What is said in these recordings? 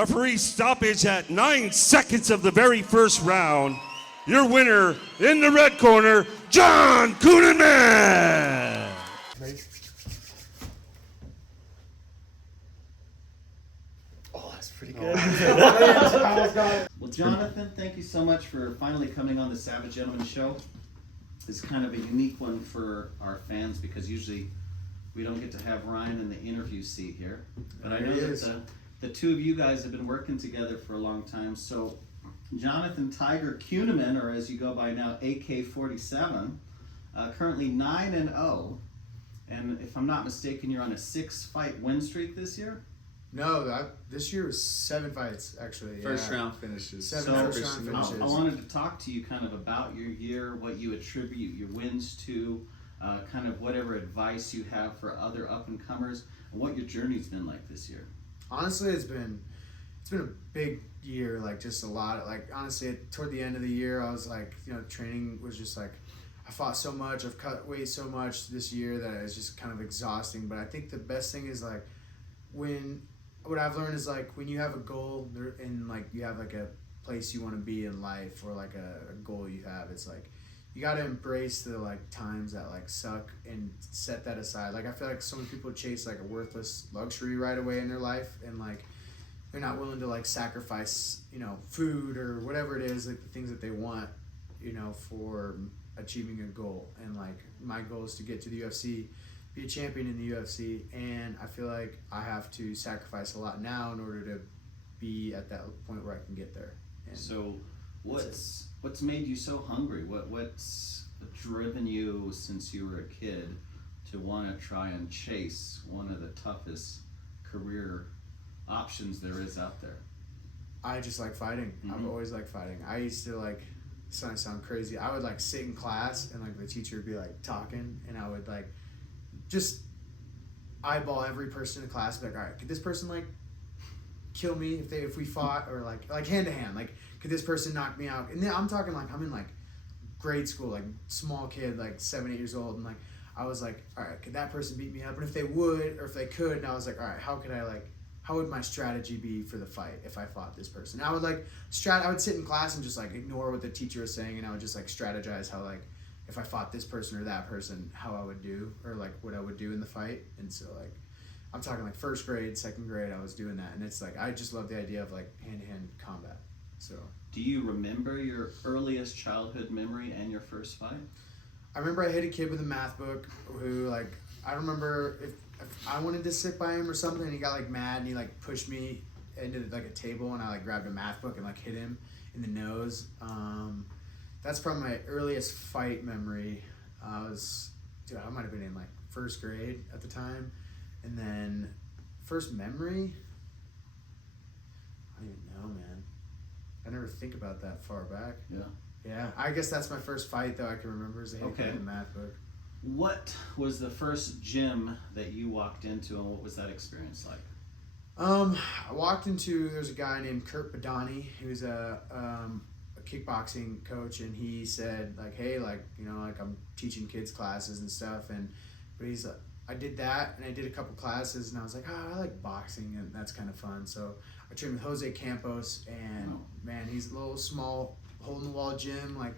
Referee stoppage at 9 seconds of the very first round. Your winner in the red corner, Jon Kunnemon. Oh, that's pretty good. Well, Jonathan, thank you so much for finally coming on the Savage Gentleman Show. It's kind of a unique one for our fans because usually we don't get to have Ryan in the interview seat here. But I know that the two of you guys have been working together for a long time. So Jonathan Tiger Kunneman, or as you go by now, AK-47, currently 9-0. And if I'm not mistaken, you're on a 6-fight win streak this year? No, this year was 7 fights, actually. First round finishes. Seven first round finishes. I wanted to talk to you kind of about your year, what you attribute your wins to, kind of whatever advice you have for other up-and-comers, and what your journey's been like this year. Honestly, it's been a big year, like just a lot. Like honestly, toward the end of the year, I was like, training was just like, I fought so much, I've cut weight so much this year that it's just kind of exhausting. But I think the best thing is like what I've learned is like when you have a goal and like you have like a place you want to be in life or like a goal you have, it's like you got to embrace the like times that like suck and set that aside. Like I feel like so many people chase like a worthless luxury right away in their life and like they're not willing to like sacrifice food or whatever it is, like the things that they want for achieving a goal. And like my goal is to get to the UFC, be a champion in the UFC, and I feel like I have to sacrifice a lot now in order to be at that point where I can get there. And so what's made you so hungry? What's driven you since you were a kid to want to try and chase one of the toughest career options there is out there? I just like fighting. Mm-hmm. I've always liked fighting. I used to like, this might sound crazy, I would like sit in class and like the teacher would be like talking and I would like just eyeball every person in the class, be like, all right, could this person like kill me if we fought, or like hand to hand, like could this person knock me out? And then I'm talking like I'm in like grade school, like small kid, like 7, 8 years old, and like I was like, all right, could that person beat me up? And if they would, or if they could, and I was like, all right, how would my strategy be for the fight if I fought this person? And I would like I would sit in class and just like ignore what the teacher was saying, and I would just like strategize how like if I fought this person or that person, how I would do, or like what I would do in the fight. And so like I'm talking like first grade, second grade, I was doing that, and it's like I just love the idea of like hand-to-hand combat. So do you remember your earliest childhood memory and your first fight? I remember I hit a kid with a math book who like I remember if I wanted to sit by him or something, and he got like mad and he like pushed me into like a table, and I like grabbed a math book and like hit him in the nose. That's probably my earliest fight memory. I might have been in like first grade at the time. And then first memory, I don't even know, man. I never think about that far back. Yeah, I guess that's my first fight though I can remember is the hit in the math book. What was the first gym that you walked into, and what was that experience like? I walked into, there's a guy named Kurt Badani who's a kickboxing coach, and he said like, hey, like like I'm teaching kids classes and stuff, but he's like, I did that and I did a couple classes and I was like, I like boxing and that's kind of fun. So I trained with Jose Campos, and man, he's a little small hole in the wall gym, like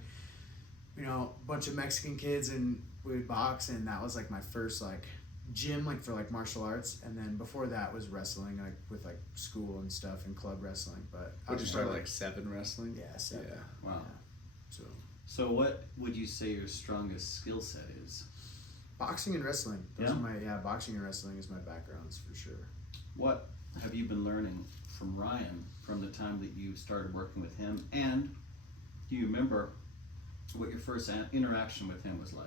a bunch of Mexican kids, and we would box, and that was like my first like gym like for like martial arts. And then before that was wrestling, like with like school and stuff and club wrestling. But Would you start like 7 wrestling? Yeah, 7. Yeah. Wow. Yeah. So what would you say your strongest skill set is? Boxing and wrestling. Those are boxing and wrestling is my backgrounds for sure. What have you been learning from Ryan from the time that you started working with him? And do you remember what your first interaction with him was like?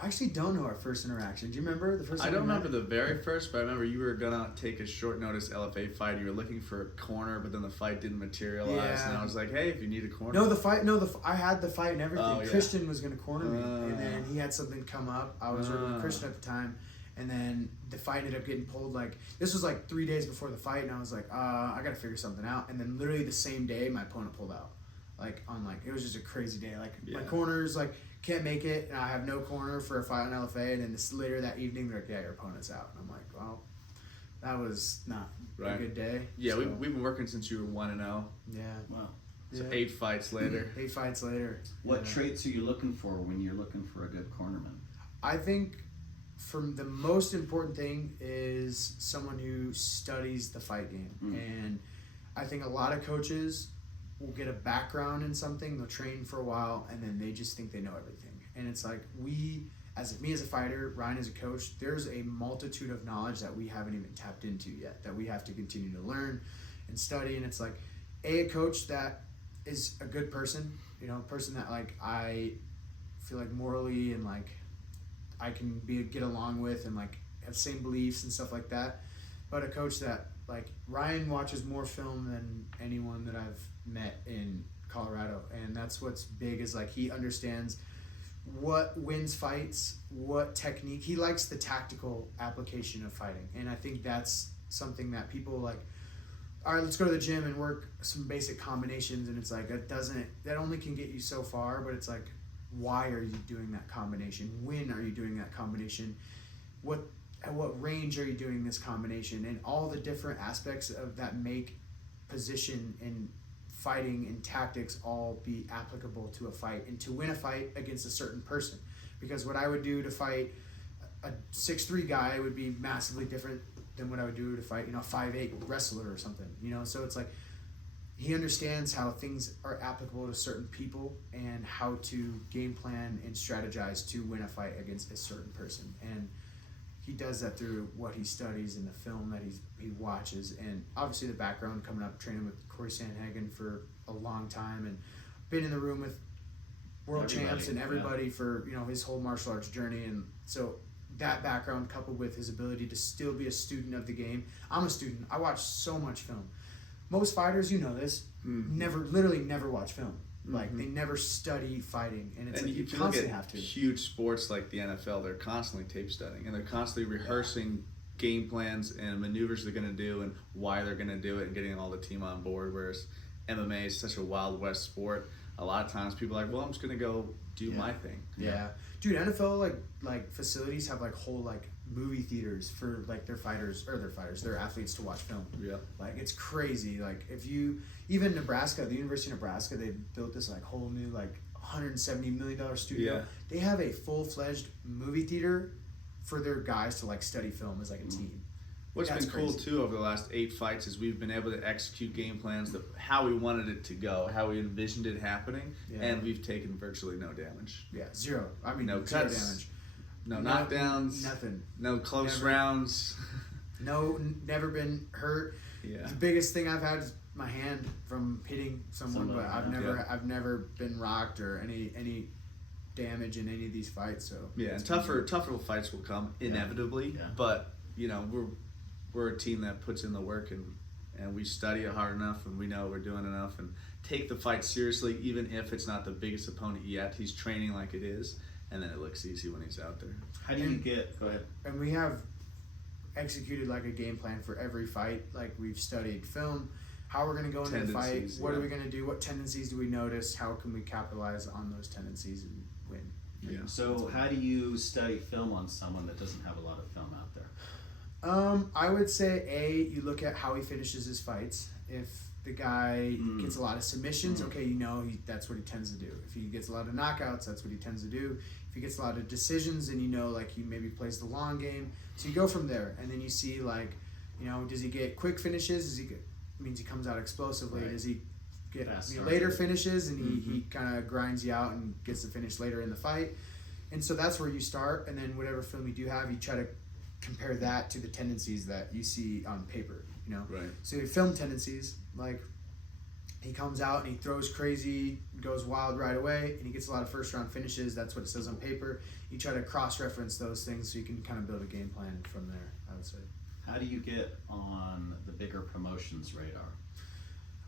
I actually don't know our first interaction. Do you remember the first time? I don't remember the very first, but I remember you were gonna take a short notice LFA fight. You were looking for a corner, but then the fight didn't materialize, and I was like, "Hey, if you need a corner." I had the fight and everything. Oh, yeah. Christian was gonna corner me, and then he had something come up. I was working with Christian at the time, and then the fight ended up getting pulled. Like this was like 3 days before the fight, and I was like, I gotta figure something out. And then literally the same day, my opponent pulled out. It was just a crazy day. My corners can't make it, and I have no corner for a fight on LFA. And then later that evening, they're like, yeah, your opponent's out. And I'm like, well, that was not a Right. good day. Yeah, so, we've been working since you were 1-0. yeah. Wow. So Yeah. 8 fights later. 8 fights later. What Yeah. traits are you looking for when you're looking for a good cornerman? I think from the most important thing is someone who studies the fight game. And I think a lot of coaches will get a background in something, they'll train for a while, and then they just think they know everything. And it's like me as a fighter, Ryan as a coach, there's a multitude of knowledge that we haven't even tapped into yet, that we have to continue to learn and study. And it's like a coach that is a good person, a person that like I feel like morally and like I can get along with and like have same beliefs and stuff like that. But a coach that like Ryan watches more film than anyone that I've met in Colorado, and that's what's big is like he understands what wins fights, what technique. He likes the tactical application of fighting, and I think that's something that people like. All right, let's go to the gym and work some basic combinations, and it's like that only can get you so far. But it's like, why are you doing that combination? When are you doing that combination? At what range are you doing this combination? And all the different aspects of that make position and fighting and tactics all be applicable to a fight and to win a fight against a certain person. Because what I would do to fight a 6'3" guy would be massively different than what I would do to fight, a 5'8" wrestler or something, So it's like he understands how things are applicable to certain people and how to game plan and strategize to win a fight against a certain person. And he does that through what he studies in the film that he watches, and obviously the background coming up training with Corey Sandhagen for a long time, and been in the room with world champs and everybody for his whole martial arts journey. And so that background coupled with his ability to still be a student of the game. I'm a student. I watch so much film. Most fighters, this, literally never watch film. Like they never study fighting, and it's like you constantly have to. Huge sports like the NFL, they're constantly tape studying and they're constantly rehearsing game plans and maneuvers they're going to do and why they're going to do it and getting all the team on board. Whereas MMA is such a Wild West sport. A lot of times people are like, well, I'm just going to go do my thing. Yeah. Dude, NFL like facilities have like whole like movie theaters for like their athletes to watch film. Yeah. Like it's crazy. Like even Nebraska, the University of Nebraska, they built this like whole new like $170 million studio. Yeah. They have a full-fledged movie theater for their guys to like study film as like a team. What's That's been cool crazy. too over the last 8 fights is we've been able to execute game plans how we wanted it to go, how we envisioned it happening, and we've taken virtually no damage. Yeah, zero. I mean, No zero cuts, damage. no knockdowns, Nothing. no close Never. rounds. No, never been hurt. Yeah. The biggest thing I've had is my hand from hitting someone, but I've never been rocked or any damage in any of these fights. So Yeah, and tougher fights will come inevitably, Yeah. but we're a team that puts in the work and we study it hard enough and we know we're doing enough and take the fight seriously even if it's not the biggest opponent yet. He's training like it is, and then it looks easy when he's out there. How do you get? Go ahead. And we have executed like a game plan for every fight. Like we've studied film, how we're going to go into the fight, Tendencies, what yeah. are we going to do, what tendencies do we notice, how can we capitalize on those tendencies and win. Yeah. So how do you study film on someone that doesn't have a lot of film out there? I would say you look at how he finishes his fights. If the guy gets a lot of submissions, okay, that's what he tends to do. If he gets a lot of knockouts, that's what he tends to do. If he gets a lot of decisions, then like he maybe plays the long game. So you go from there, and then you see like, does he get quick finishes? Means he comes out explosively. Right. Does he get Fast later starter. finishes and he kind of grinds you out and gets the finish later in the fight? And so that's where you start, and then whatever film you do have, you try to compare that to the tendencies that you see on paper, Right. So your film tendencies, like he comes out and he throws crazy, goes wild right away, and he gets a lot of first round finishes. That's what it says on paper. You try to cross-reference those things so you can kind of build a game plan from there, I would say. How do you get on the bigger promotions radar?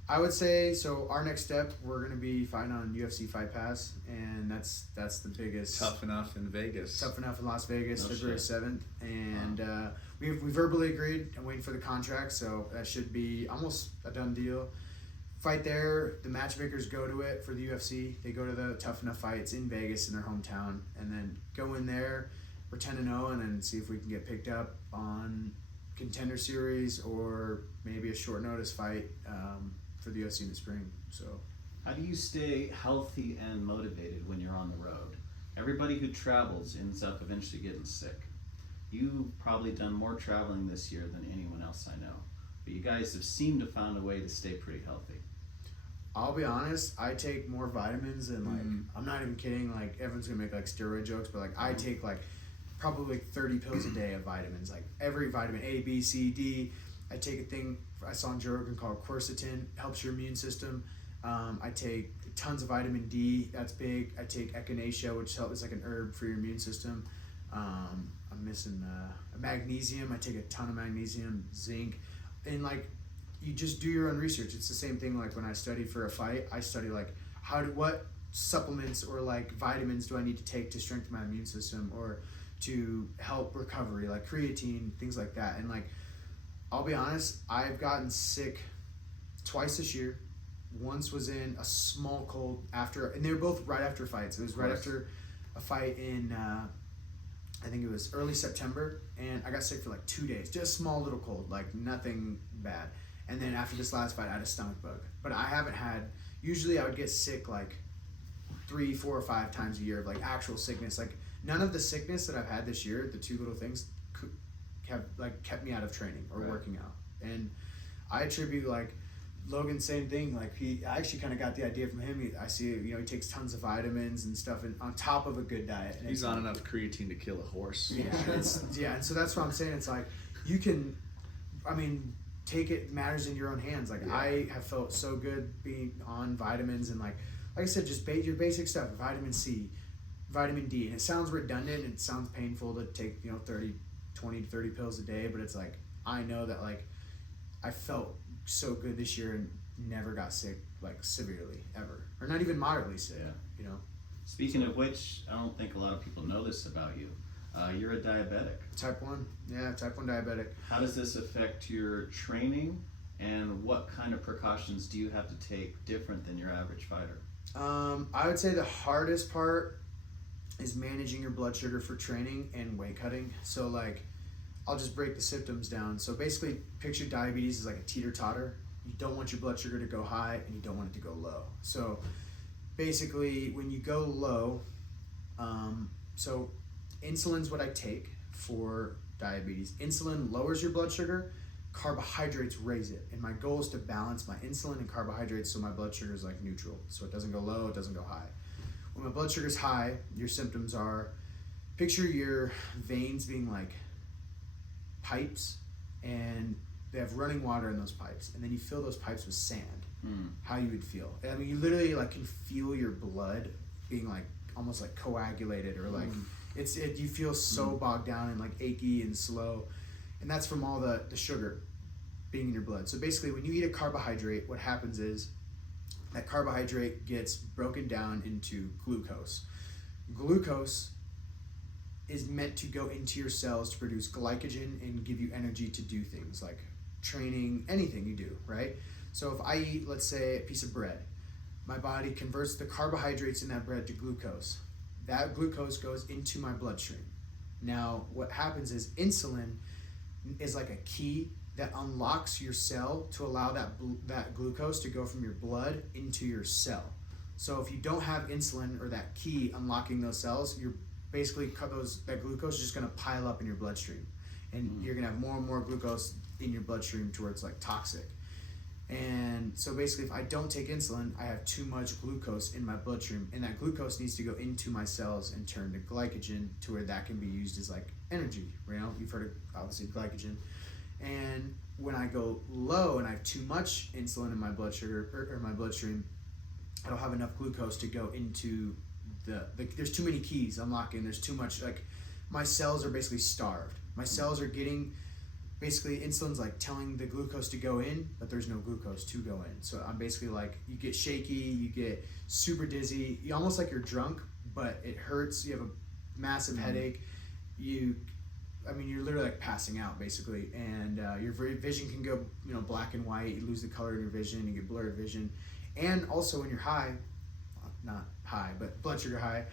I would say, so our next step, we're going to be fighting on UFC Fight Pass, and that's the biggest. Tough enough in Vegas. Tough enough in Las Vegas, No February shit. 7th. And we verbally agreed. I'm waiting for the contract, so that should be almost a done deal. Fight there, the matchmakers go to it for the UFC. They go to the Tough Enough fights in Vegas in their hometown, and then go in there, we're 10-0, and then see if we can get picked up on Contender Series or maybe a short notice fight for the UFC in the spring. So How do you stay healthy and motivated when you're on the road? Everybody who travels ends up eventually getting sick. You've probably done more traveling this year than anyone else I know, but you guys have seemed to found a way to stay pretty healthy. I'll be honest, I take more vitamins and like I'm not even kidding, like everyone's gonna make like steroid jokes, but like I take like probably like 30 pills a day of vitamins, like every vitamin A, B, C, D. I take a thing I saw on Joe Rogan called quercetin, helps your immune system. I take tons of vitamin D, that's big. I take echinacea, which helps like an herb for your immune system. I'm missing magnesium. I take a ton of magnesium, zinc, and like you just do your own research. It's the same thing like when I study for a fight, I study like what supplements or like vitamins do I need to take to strengthen my immune system or to help recovery, like creatine, things like that. And like I'll be honest, I've gotten sick twice this year. Once was in a small cold after, and they were both right after fights. It was right after a fight in I think it was early September, and I got sick for like 2 days. Just small little cold, like nothing bad. And then after this last fight, I had a stomach bug. But I haven't had, usually I would get sick like 3, 4, or 5 times a year of like actual sickness. Like none of the sickness that I've had this year, the 2 little things, have like kept me out of training or working out. And I attribute like Logan, same thing. Like I actually kind of got the idea from him. I see, he takes tons of vitamins and stuff, and on top of a good diet. And He's on enough creatine to kill a horse. Yeah, and so that's what I'm saying. It's like you can, take it matters in your own hands. Like I have felt so good being on vitamins and like I said, just your basic stuff: vitamin C, vitamin D. And it sounds redundant. It sounds painful to take 20 to 30 pills a day, but it's like I know that like I felt so good this year and never got sick like severely ever, or not even moderately sick. Speaking of which, I don't think a lot of people know this about you. You're a diabetic. Type 1 diabetic. How does this affect your training, and what kind of precautions do you have to take different than your average fighter? I would say the hardest part is managing your blood sugar for training and weight cutting. So like I'll just break the symptoms down. So basically, picture diabetes as like a teeter-totter. You don't want your blood sugar to go high, and you don't want it to go low. So basically, when you go low, so insulin's what I take for diabetes. Insulin lowers your blood sugar, carbohydrates raise it. And my goal is to balance my insulin and carbohydrates so my blood sugar is like neutral. So it doesn't go low, it doesn't go high. When my blood sugar is high, your symptoms are, picture your veins being like pipes, and they have running water in those pipes, and then you fill those pipes with sand. How you would feel. You literally like can feel your blood being like almost like coagulated, or like you feel so bogged down and like achy and slow, and that's from all the sugar being in your blood. So basically, when you eat a carbohydrate, what happens is that carbohydrate gets broken down into glucose. Glucose is meant to go into your cells to produce glycogen and give you energy to do things like training, anything you do, right? So if I eat, let's say, a piece of bread, my body converts the carbohydrates in that bread to glucose. That glucose goes into my bloodstream. Now, what happens is insulin is like a key that unlocks your cell to allow that glucose to go from your blood into your cell. So if you don't have insulin or that key unlocking those cells, you're basically that glucose is just going to pile up in your bloodstream, and you're going to have more and more glucose in your bloodstream to where it's like toxic. And so basically, if I don't take insulin, I have too much glucose in my bloodstream, and that glucose needs to go into my cells and turn to glycogen to where that can be used as like energy. You've heard of obviously glycogen. And when I go low and I have too much insulin in my blood sugar or my bloodstream, I don't have enough glucose to go into there's too many keys unlocking. There's too much, like my cells are basically starved. My cells are getting, basically insulin's like telling the glucose to go in, but there's no glucose to go in. So I'm basically like, you get shaky, you get super dizzy, you almost like you're drunk, but it hurts. You have a massive headache. You're literally like passing out basically, and your vision can go black and white. You lose the color in your vision, you get blurred vision. And also when you're high, not high, but blood sugar high,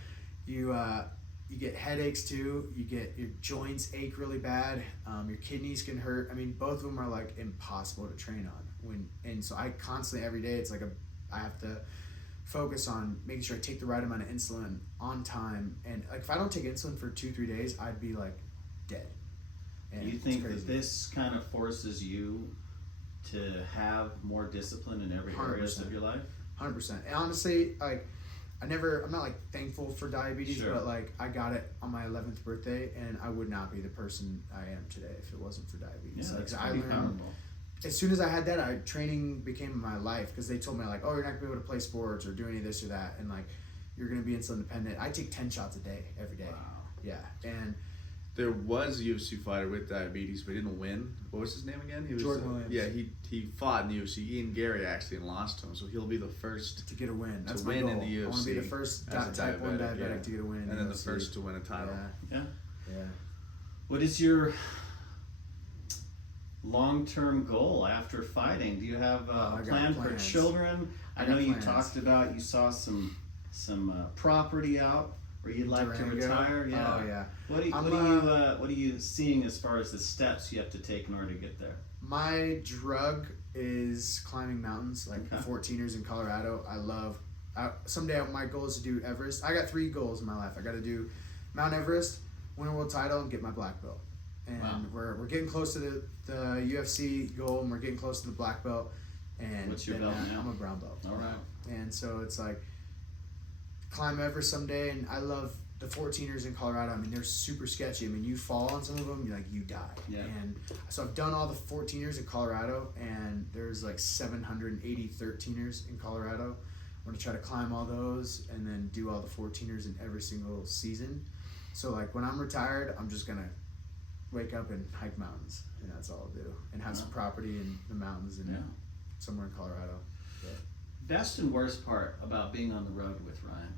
you get headaches too. You get your joints ache really bad. Your kidneys can hurt. I mean, both of them are like impossible to train on. And so I constantly every day I have to focus on making sure I take the right amount of insulin on time. And like if I don't take insulin for 2-3 days, I'd be like dead. And Do you it's think crazy. that this kind of forces you to have more discipline in every areas of your life? 100%. And honestly, like I'm not like thankful for diabetes, Sure. but like I got it on my 11th birthday, and I would not be the person I am today if it wasn't for diabetes. Yeah, Like that's I pretty learned powerful. as soon as I had that, training became my life because they told me like, oh, you're not gonna be able to play sports or do any of this or that, and like you're gonna be insulin dependent. I take 10 shots a day every day. Wow. Yeah, and There was a UFC fighter with diabetes, but he didn't win. What was his name again? He was Jordan Williams. Yeah, he fought in the UFC. Ian Gary actually and lost to him, so he'll be the first to get a win, that's to my win goal. in the UFC. I want to be the first as a type 1 diabetic yeah. to get a win in and then the UFC. first to win a title. Yeah, Yeah. yeah. What is your long-term goal after fighting? Do you have I a got plan for plans. children? I I know got you plans. talked about you saw some property out where you'd like to Durango? retire. Yeah. Oh yeah. What are you seeing as far as the steps you have to take in order to get there? My drug is climbing mountains, like Okay. 14ers in Colorado. Someday my goal is to do Everest. I got 3 goals in my life. I got to do Mount Everest, win a world title, and get my black belt. And Wow. we're getting close to the UFC goal, and we're getting close to the black belt. And What's your then, belt now? I'm a brown belt. All right. And so it's like climb Everest someday, and I love the 14ers in Colorado. I mean, they're super sketchy. I mean, you fall on some of them, you die. Yeah. And so I've done all the 14ers in Colorado, and there's like 780 13ers in Colorado. I'm gonna try to climb all those and then do all the 14ers in every single season. So like when I'm retired, I'm just gonna wake up and hike mountains, and that's all I'll do, and have some property in the mountains and Yeah. somewhere in Colorado. Best and worst part about being on the road with Ryan?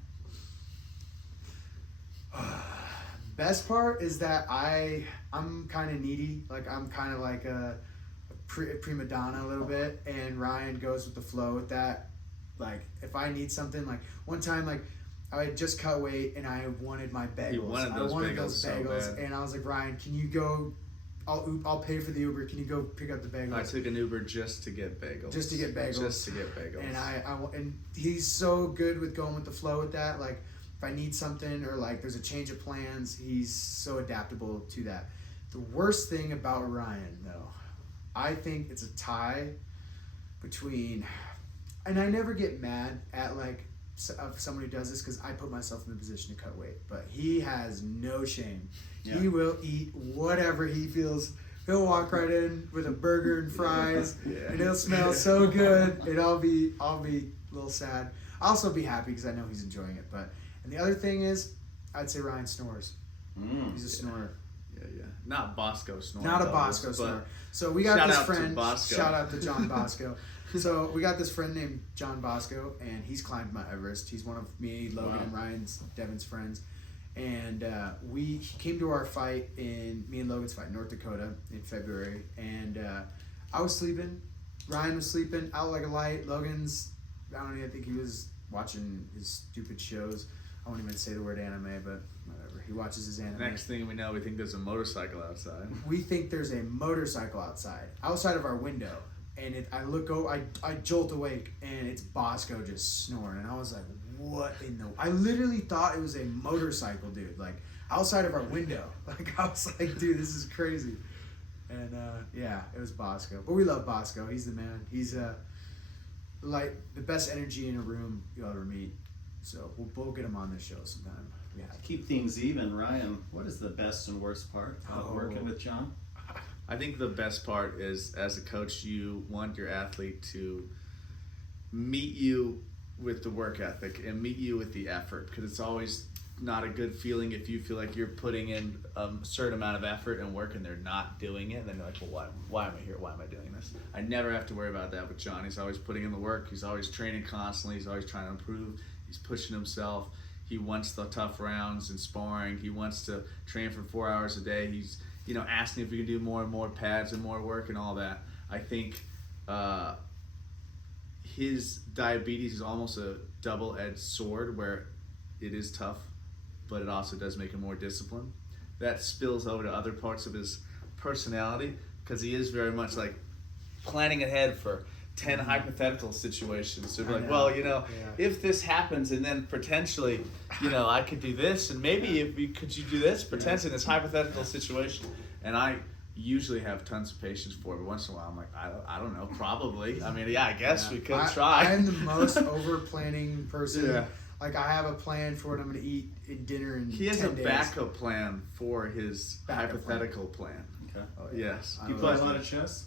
Best part is that I'm kind of needy. Like I'm kind of like a prima donna a little bit, and Ryan goes with the flow with that. Like if I need something, like one time, like I had just cut weight and I wanted my bagels. wanted those bagels so bad. and I was like, Ryan, can you go? I'll pay for the Uber. Can you go pick up the bagels? I took an Uber just to get bagels. Just to get bagels. Just to get bagels. And and he's so good with going with the flow with that. Like if I need something or like there's a change of plans, he's so adaptable to that. The worst thing about Ryan though, I think it's a tie between, and I never get mad at like of someone who does this because I put myself in the position to cut weight, but he has no shame. Yeah. He will eat whatever he feels. He'll walk right in with a burger and fries, Yeah. and it'll smell so good, and I'll be a little sad. I'll also be happy because I know he's enjoying it. But and the other thing is, I'd say Ryan snores. He's a snorer, Yeah. Not Bosco snoring. not a though, Bosco but snorer. So we got shout this out to friend. Bosco. Shout out to John Bosco. So we got this friend named Jon Bosco, and he's climbed Mount Everest. He's one of me, Logan, Wow. and Ryan's, Devin's friends. And he came to our fight me and Logan's fight in North Dakota in February. And I was sleeping. Ryan was sleeping out like a light. Logan's, I think he was watching his stupid shows. I won't even say the word anime, but whatever. He watches his anime. Next thing we know, we think there's a motorcycle outside. We think there's a motorcycle outside of our window. And I jolt awake, and it's Bosco just snoring. And I was like, what in the... I literally thought it was a motorcycle, dude. Like, outside of our window. Like, I was like, dude, this is crazy. And, yeah, it was Bosco. But we love Bosco. He's the man. He's, like, the best energy in a room you'll ever meet. So, we'll get him on this show sometime. Yeah. To keep things even, Ryan, what is the best and worst part of working with John? I think the best part is, as a coach, you want your athlete to meet you with the work ethic and meet you with the effort, because it's always not a good feeling if you feel like you're putting in a certain amount of effort and work and they're not doing it, and then you're like, well, why am I here? Why am I doing this? I never have to worry about that with John. He's always putting in the work. He's always training constantly. He's always trying to improve. He's pushing himself. He wants the tough rounds and sparring. He wants to train for 4 hours a day. He's asking if we can do more and more pads and more work and all that. I think his diabetes is almost a double-edged sword where it is tough but it also does make him more disciplined. That spills over to other parts of his personality because he is very much like planning ahead for 10 hypothetical situations. So like, well, if this happens and then potentially, I could do this and maybe could you do this potentially in this hypothetical situation. And I usually have tons of patience for it, but once in a while I'm like, I don't know, probably. I mean, I guess we could try. I'm the most over planning person. Yeah. Like I have a plan for what I'm going to eat in dinner in 10 days. He has a backup plan for his hypothetical plan. Okay. Oh, yes. You play a lot of chess?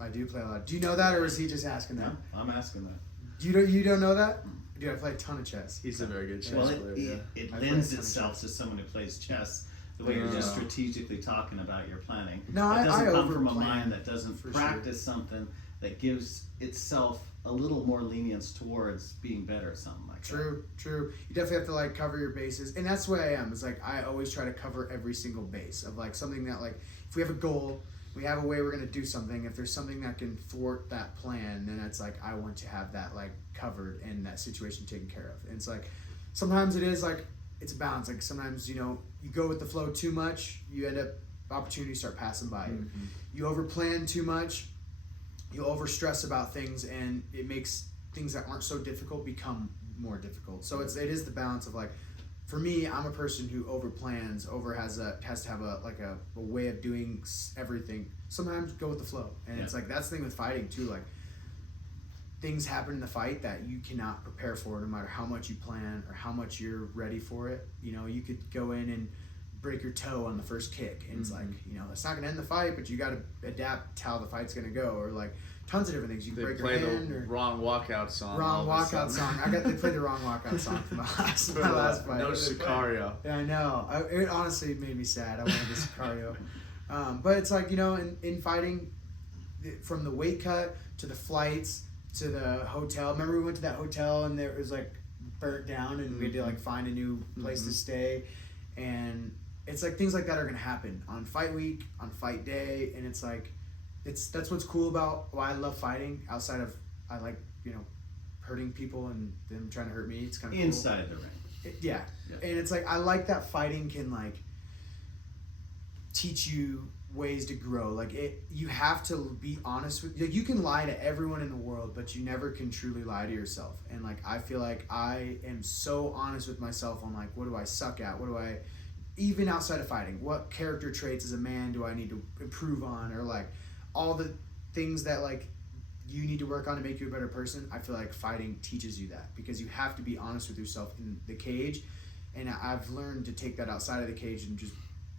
I do play a lot. Do you know that, or is he just asking that? No, I'm asking that. You don't know that? Dude, I play a ton of chess. He's a very good chess player. It lends itself to someone who plays chess. The way you're just strategically talking about your planning. No, it doesn't come from a overplan mind that doesn't practice something that gives itself a little more lenience towards being better at something like that. True. You definitely have to like cover your bases, and that's the way I am. It's like I always try to cover every single base of like something that like if we have a goal. We have a way we're going to do something. If there's something that can thwart that plan, then it's like I want to have that like covered and that situation taken care of. And it's like sometimes it is like it's a balance. Like sometimes you go with the flow too much, you end up opportunities start passing by you. Mm-hmm. You overplan too much, you over stress about things, and it makes things that aren't so difficult become more difficult. So it is the balance of like. For me, I'm a person who overplans, has to have a way of doing everything. Sometimes go with the flow, and it's like that's the thing with fighting too. Like things happen in the fight that you cannot prepare for, no matter how much you plan or how much you're ready for it. You could go in and break your toe on the first kick, and it's like it's not gonna end the fight, but you got to adapt to how the fight's gonna go, or like. Tons of different things. You can break your hand the wrong walkout song. They played the wrong walkout song for my last fight. No Sicario. Yeah, I know. It honestly made me sad. I wanted the Sicario. But it's like, in fighting, from the weight cut to the flights to the hotel. Remember we went to that hotel and it was like burnt down and we had to like find a new place to stay. And it's like things like that are going to happen on fight week, on fight day. And it's like, that's what's cool about why I love fighting. Outside of I like hurting people and them trying to hurt me. It's kind of inside the ring. Yeah, and it's like I like that fighting can like teach you ways to grow. Like you have to be honest with. Like you can lie to everyone in the world, but you never can truly lie to yourself. And like I feel like I am so honest with myself on like what do I suck at? What do I even outside of fighting? What character traits as a man do I need to improve on? Or like all the things that like you need to work on to make you a better person. I feel like fighting teaches you that because you have to be honest with yourself in the cage, and I've learned to take that outside of the cage and just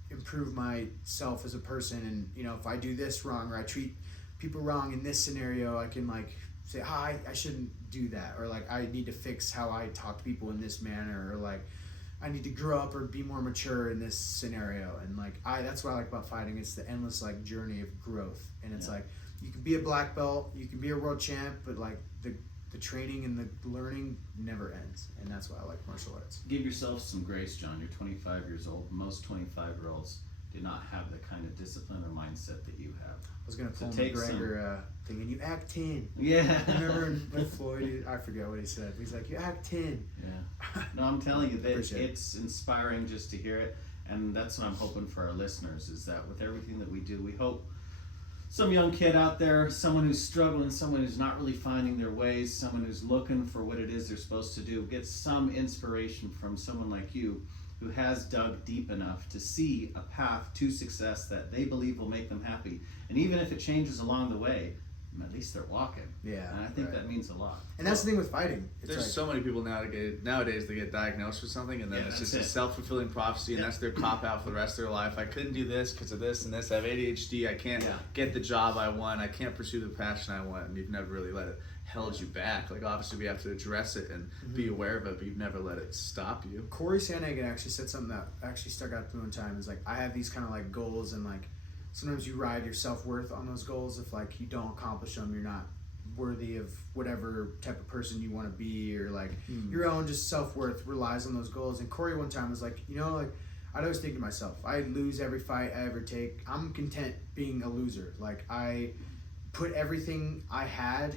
improve myself as a person. And if I do this wrong or I treat people wrong in this scenario, I can like say I shouldn't do that, or like I need to fix how I talk to people in this manner, or like I need to grow up or be more mature in this scenario. And like that's what I like about fighting. It's the endless like journey of growth. And it's like you can be a black belt, you can be a world champ, but like the training and the learning never ends. And that's why I like martial arts. Give yourself some grace, John. You're 25 years old. Most 25-year-olds do not have the kind of discipline or mindset that you have. I was gonna pull McGregor thing, and you act 10. Yeah. Remember with Floyd? I forget what he said. He's like, you act 10. Yeah. No, I'm telling you, it's inspiring just to hear it, and that's what I'm hoping for our listeners. Is that with everything that we do, we hope some young kid out there, someone who's struggling, someone who's not really finding their ways, someone who's looking for what it is they're supposed to do, gets some inspiration from someone like you, who has dug deep enough to see a path to success that they believe will make them happy. And even if it changes along the way, at least they're walking. Yeah. And I think that means a lot. And that's the thing with fighting. There's like, so many people nowadays they get diagnosed with something and then it's just a self-fulfilling prophecy and that's their cop-out for the rest of their life. I couldn't do this because of this and this. I have ADHD. I can't get the job I want. I can't pursue the passion I want. And you've never really let it held you back. Like obviously we have to address it and be aware of it, but you've never let it stop you. Corey Sandhagen actually said something that actually stuck out to me one time. Is like I have these kind of like goals, and like sometimes you ride your self-worth on those goals. If like you don't accomplish them, you're not worthy of whatever type of person you want to be, or like your own just self-worth relies on those goals. And Corey one time was like, like I'd always think to myself, I lose every fight I ever take. I'm content being a loser. Like I put everything I had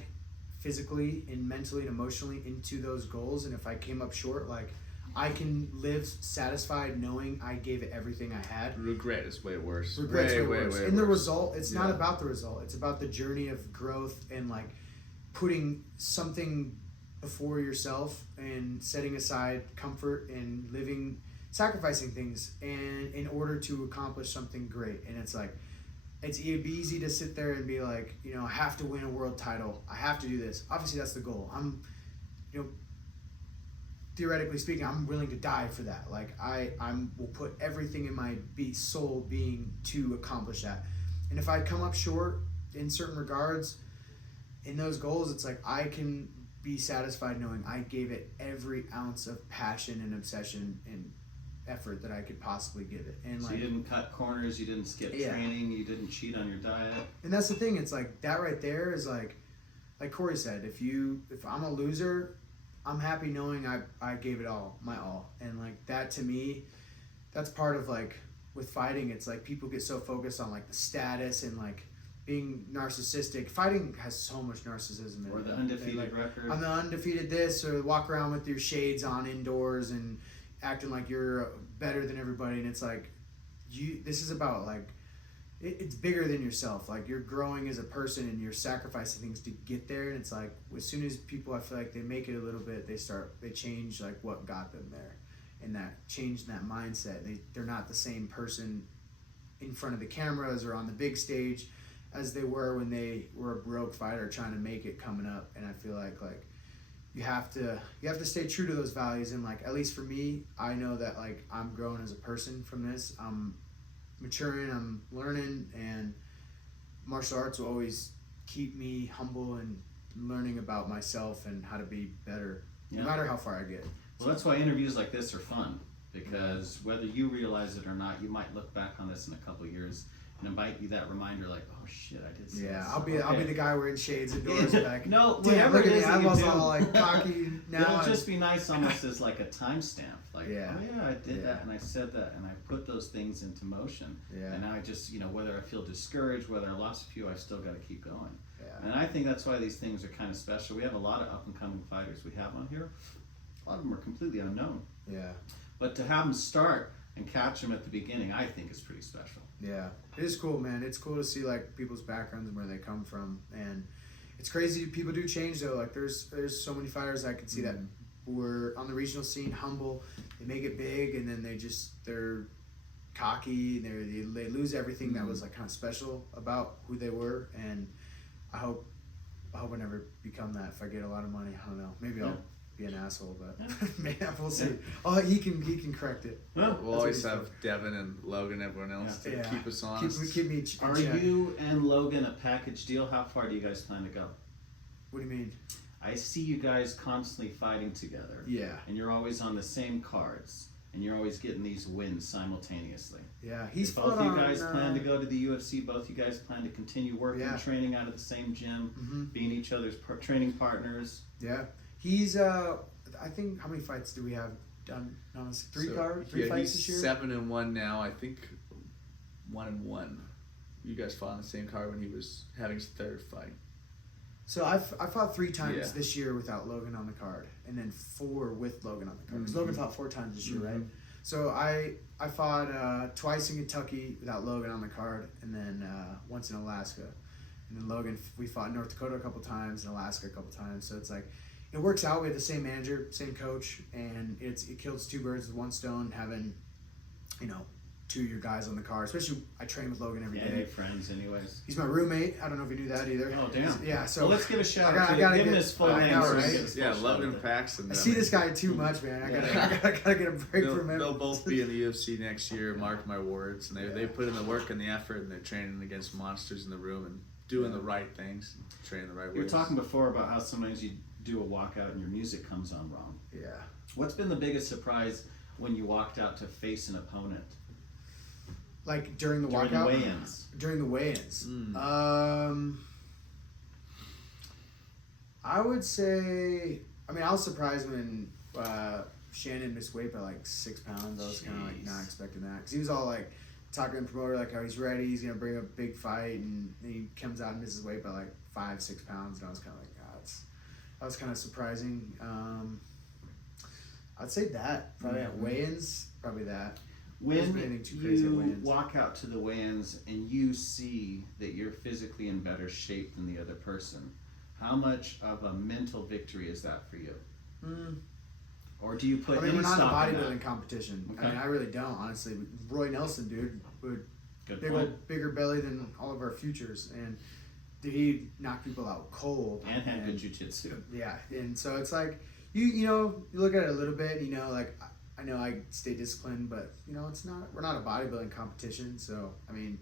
physically and mentally and emotionally into those goals, and if I came up short, like I can live satisfied knowing I gave it everything I had. Regret is way worse. Regret's way worse. Way In the worse. result, it's not about the result. It's about the journey of growth and like putting something before yourself and setting aside comfort and living, sacrificing things and in order to accomplish something great. And it's like, it'd be easy to sit there and be like, you know, I have to win a world title. I have to do this. Obviously, that's the goal. Theoretically speaking, I'm willing to die for that. Like I will put everything in my soul being to accomplish that. And if I come up short in certain regards in those goals, it's like I can be satisfied knowing I gave it every ounce of passion and obsession and effort that I could possibly give it. And So like, you didn't cut corners, you didn't skip training, you didn't cheat on your diet. and that's the thing. It's like that right there is like Corey said, if I'm a loser, I'm happy knowing I gave it all, my all. And like that to me, that's part of like with fighting, it's like people get so focused on like the status and like being narcissistic. Fighting has so much narcissism in it. Or the undefeated like, record. I'm the undefeated this, or walk around with your shades on indoors and acting like you're better than everybody. And it's like, this is about like, it's bigger than yourself. Like you're growing as a person and you're sacrificing things to get there. And it's like as soon as people, I feel like they make it a little bit, they change like what got them there, and that change in that mindset. They're not the same person in front of the cameras or on the big stage as they were when they were a broke fighter trying to make it coming up. And I feel like you have to stay true to those values. And like at least for me, I know that like I'm growing as a person from this. I'm maturing, I'm learning, and martial arts will always keep me humble and learning about myself and how to be better, no matter how far I get. Well, that's why interviews like this are fun, because whether you realize it or not, you might look back on this in a couple of years and it might be that reminder like, oh shit, I did say Yeah, this. I'll be the guy wearing shades indoors back. No, damn, whatever look it at me, is I that you was do. all like cocky now. It'll just be nice almost as like a timestamp. Like, Yeah. oh yeah, I did Yeah. that and I said that and I put those things into motion. Yeah. And now I just, whether I feel discouraged, whether I lost a few, I still got to keep going. Yeah. And I think that's why these things are kind of special. We have a lot of up and coming fighters we have on here. A lot of them are completely unknown. Yeah. But to have them start and catch them at the beginning, I think is pretty special. Yeah, it is cool, man. It's cool to see like people's backgrounds and where they come from, and it's crazy. People do change though. Like there's so many fighters I can see that were on the regional scene, humble. They make it big, and then they're cocky. They lose everything that was like kind of special about who they were. And I hope I never become that. If I get a lot of money, I don't know. Maybe I'll be an asshole, but man, we'll see. Oh, he can correct it. Well, We'll always have Devin and Logan, everyone else to Yeah. keep us honest. Keep me. Are you and Logan a package deal? How far do you guys plan to go? What do you mean? I see you guys constantly fighting together. Yeah. And you're always on the same cards. And you're always getting these wins simultaneously. Yeah, he's If both fought you on, guys plan to go to the UFC. Both you guys plan to continue working, Yeah. training out of the same gym, being each other's training partners. Yeah, he's. I think how many fights do we have done? Honestly, three fights this year. 7-1 now. I think 1-1. You guys fought on the same card when he was having his third fight. So I fought 3 times Yeah. this year without Logan on the card, and then 4 with Logan on the card. Because Logan fought 4 times this year, right? So I fought twice in Kentucky without Logan on the card, and then once in Alaska. And then Logan, we fought in North Dakota a couple times, and Alaska a couple times. So it's like, it works out. We have the same manager, same coach, and it kills 2 birds with 1 stone, having, 2 of your guys on the card. Especially, I train with Logan every Yeah, day. your friends, anyways. He's my roommate. I don't know if you knew that either. Oh, damn. Yeah, so Well, let's give a shout I out to gotta give him get- his full I name. know, so we right? get his full Yeah, shout Logan out. Paxton. I see this guy too much, man. I gotta get a break from him. They'll both be in the UFC next year. Mark my words. And they put in the work and the effort, and they're training against monsters in the room and doing the right things, training the right You were ways. talking before about how sometimes you do a walkout and your music comes on wrong. Yeah. What's been the biggest surprise when you walked out to face an opponent Like during the during the walkout? weigh-ins? During the weigh-ins. Mm. I would say, I was surprised when Shannon missed weight by like 6 pounds. I was kind of like not expecting that. Because he was all like talking to the promoter like how he's ready, he's going to bring a big fight, and then he comes out and misses weight by like 5-6 pounds. And I was kind of like, that was kind of surprising. I'd say that probably at weigh-ins, probably that. When Doesn't anything too crazy at you weigh-ins. walk out to the weigh-ins and you see that you're physically in better shape than the other person, how much of a mental victory is that for you? Or do you put I mean, any we're not in a stock in bodybuilding that? competition. Okay. I mean, I really don't, honestly. Roy Nelson, dude, Good big point. old, bigger belly than all of our futures, and dude, he knocked people out cold. And had good jujitsu. Yeah, and so it's like you know you look at it a little bit, you know, like I know I stay disciplined, but you know we're not a bodybuilding competition, so I mean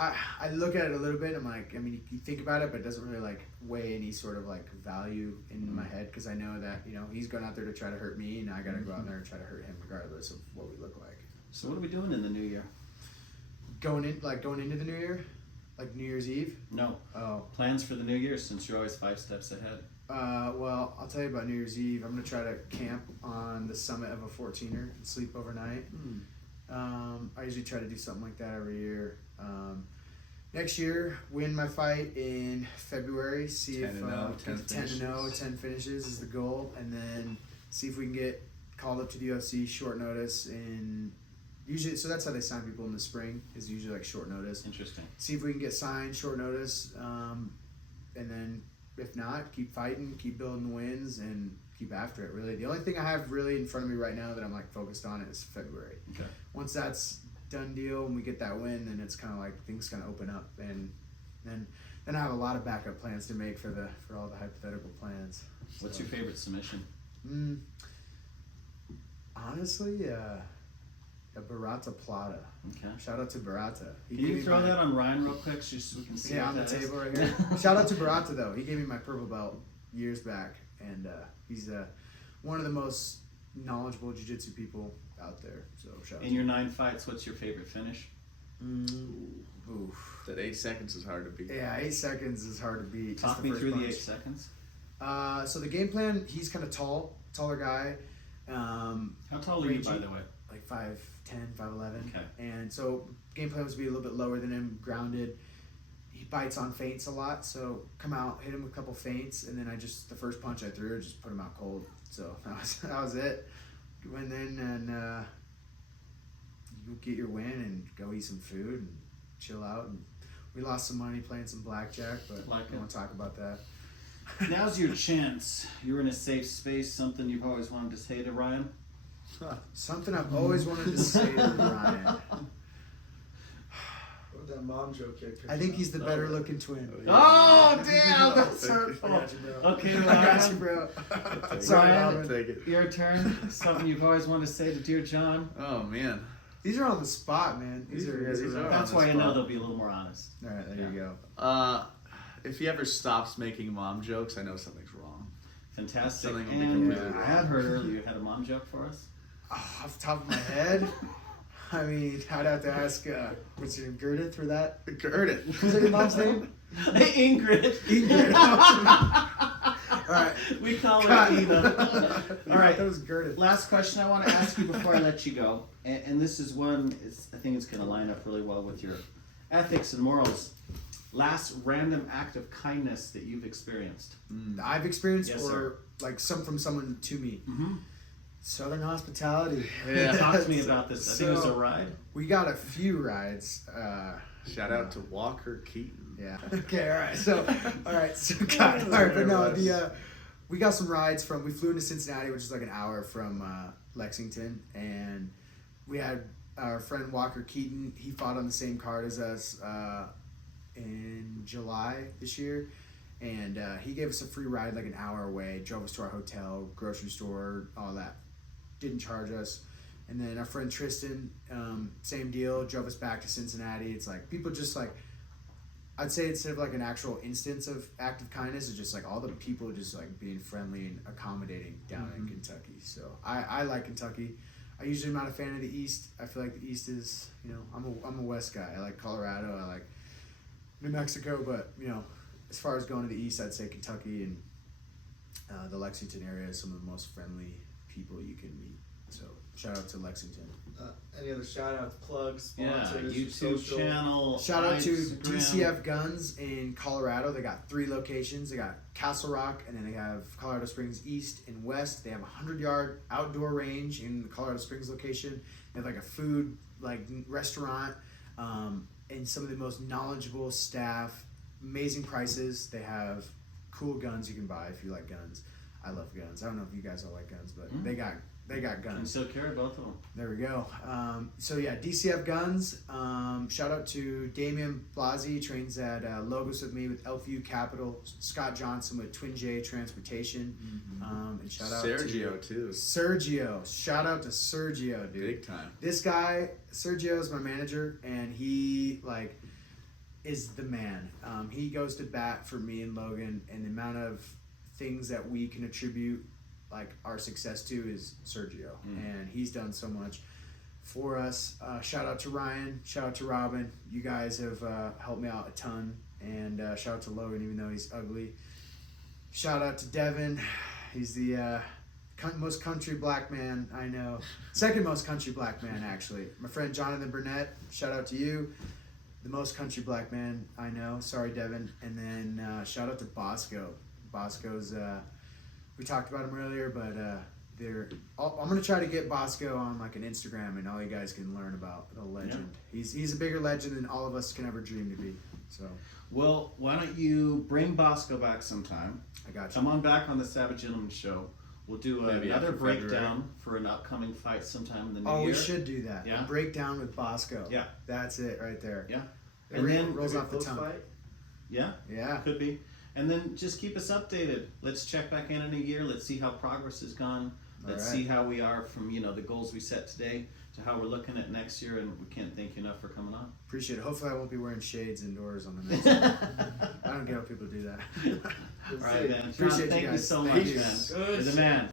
I look at it a little bit. I'm like, I mean, you think about it, but it doesn't really like weigh any sort of like value in my head, because I know that, you know, he's going out there to try to hurt me, and I got to go out there and try to hurt him regardless of what we look like. So what are we doing in the new year? Going into the new year, like New Year's Eve. No. Oh, Plans for the new year, since you're always 5 steps ahead. well, I'll tell you about New Year's Eve. I'm gonna try to camp on the summit of a 14er and sleep overnight. I usually try to do something like that every year. Next year, win my fight in February. See 10 if and 0, 10 10 finishes is the goal, and then see if we can get called up to the UFC short notice. And usually, so that's how they sign people in the spring. Is usually like short notice. Interesting. See if we can get signed short notice, and then if not, keep fighting, keep building the wins, and keep after it. Really, the only thing I have really in front of me right now that I'm like focused on is February. Okay. Once that's done deal and we get that win, then it's kind of like things kind of open up, and then I have a lot of backup plans to make for all the hypothetical plans. What's So, your favorite submission? honestly, a Barata Plata. Okay. Shout out to Barata. Can you throw that on Ryan real quick, just so we can see Yeah, what on the that is? table right here. Shout out to Barata though. He gave me my purple belt years back, and he's one of the most knowledgeable jiu-jitsu people out there. So shout out. In your 9 fights, what's your favorite finish? Oof. That 8 seconds is hard to beat. Yeah, 8 seconds is hard to beat. Talk Just me first through the punch. 8 seconds. So the game plan, he's kind of taller guy. How tall are you, by the way? Like 5'10", 5'11". Okay. And so game plan was to be a little bit lower than him, grounded. He bites on feints a lot, so come out, hit him with a couple feints, and then the first punch I threw just put him out cold. So that was it. Went in and you get your win and go eat some food and chill out. And we lost some money playing some blackjack, but I Like don't want to talk about that. Now's your chance. You're in a safe space, something you've always wanted to say to Ryan. Something I've always wanted to say to Ryan. What was that mom joke kid? I think he's the better looking twin. Oh, damn, that's hurtful. I got you, bro. Okay, I got you, Ryan. bro. Sorry, Ryan. Robin. Take it. Your turn. Something you've always wanted to say to dear John. Oh man. These are on the spot, man. These are these are- That's on why the I know spot. they'll be a little more honest. All right, there you go. If he ever stops making mom jokes, I know something's wrong. Fantastic. Something will be And completely I had heard earlier you had a mom joke for us. Oh, off the top of my head, I mean, I'd have to ask, what's your name, Gerda, for that? Heard Is that your mom's name? Ingrid. Ingrid. All right. We call her Cut. Ina. All right. That was Gerda. Last question I want to ask you before I let you go, and this is one. I think it's going to line up really well with your ethics and morals. Last random act of kindness that you've experienced. I've experienced, Yes, or sir. like from someone to me. Mm-hmm. Southern hospitality. Yeah. Talk to me about this. I think it was a So- ride. We got a few rides. Shout out to Walker Keaton. Yeah. Okay. All right. So, God. All right. But no, we got some rides we flew into Cincinnati, which is like an hour from Lexington, and we had our friend Walker Keaton. He fought on the same card as us in July this year, and he gave us a free ride like an hour away. Drove us to our hotel, grocery store, all that. Didn't charge us. And then our friend Tristan, same deal, drove us back to Cincinnati. It's like people just like, I'd say instead of like an actual instance of act of kindness, it's just like all the people just like being friendly and accommodating down in Kentucky. So I like Kentucky. I usually am not a fan of the East. I feel like the East is, I'm a West guy. I like Colorado. I like New Mexico. But, as far as going to the East, I'd say Kentucky and the Lexington area is some of the most friendly people you can meet. So shout out to Lexington. Any other shout outs, plugs, Yeah, sponsors, YouTube social? channel. Shout out to Instagram. DCF Guns in Colorado. They got 3 locations. They got Castle Rock, and then they have Colorado Springs East and West. They have a 100-yard outdoor range in the Colorado Springs location. They have like a food restaurant, and some of the most knowledgeable staff. Amazing prices. They have cool guns you can buy if you like guns. I love guns. I don't know if you guys all like guns, but they got Can guns. still carry both of them. There we go. So yeah, DCF Guns. Shout out to Damian Blasi, trains at Logos with me with Elfview Capital. Scott Johnson with Twin J Transportation. And shout out Sergio to too. Sergio. Shout out to Sergio, dude. Big time. This guy, Sergio, is my manager, and he is the man. He goes to bat for me and Logan, and the amount of things that we can attribute our success to is Sergio, and he's done so much for us. Shout out to Ryan, shout out to Robin. You guys have helped me out a ton, and shout out to Logan, even though he's ugly. Shout out to Devin. He's the most country black man I know. Second most country black man, actually. My friend Jonathan Burnett, shout out to you. The most country black man I know. Sorry, Devin. And then shout out to Bosco. Bosco's, we talked about him earlier, but I'm going to try to get Bosco on an Instagram, and all you guys can learn about the legend. Yeah. He's a bigger legend than all of us can ever dream to be. So, well, why don't you bring Bosco back sometime? I got you. Come on back on the Savage Gentleman Show. We'll do Maybe another after February. breakdown for an upcoming fight sometime in the new year. Oh, we should do that. Yeah. A breakdown with Bosco. Yeah. That's it right there. Yeah. It And then rolls off the tongue. Fight? Yeah. Yeah. Could be. And then just keep us updated. Let's check back in a year. Let's see how progress has gone. Let's All right. see how we are from the goals we set today to how we're looking at next year. And we can't thank you enough for coming on. Appreciate it. Hopefully I won't be wearing shades indoors on the next one. I don't get how people do that. All right, man. John, Appreciate you thank you guys. so Thank much, you. man. Good You're the man.